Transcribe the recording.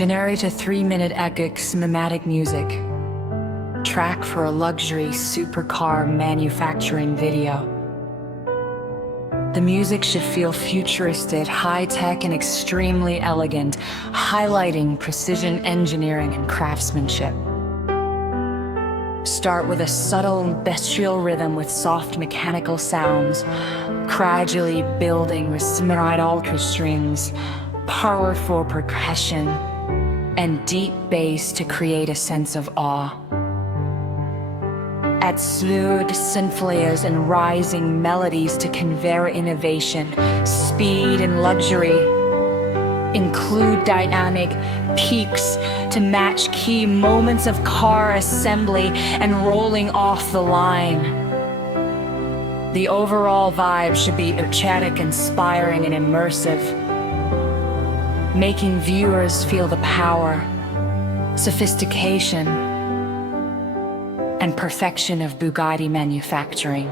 Generate a 3-minute epic cinematic music. Track for a luxury supercar manufacturing video. The music should feel futuristic, high-tech, and extremely elegant, highlighting precision engineering and craftsmanship. Start with a subtle bestial rhythm with soft mechanical sounds, gradually building with symmetrical ultra strings, powerful percussion, and deep bass to create a sense of awe. Add smooth synthwaves and rising melodies to convey innovation, speed, and luxury. Include dynamic peaks to match key moments of car assembly and rolling off the line. The overall vibe should be energetic, inspiring, and immersive, making viewers feel the power, sophistication, and perfection of Bugatti manufacturing.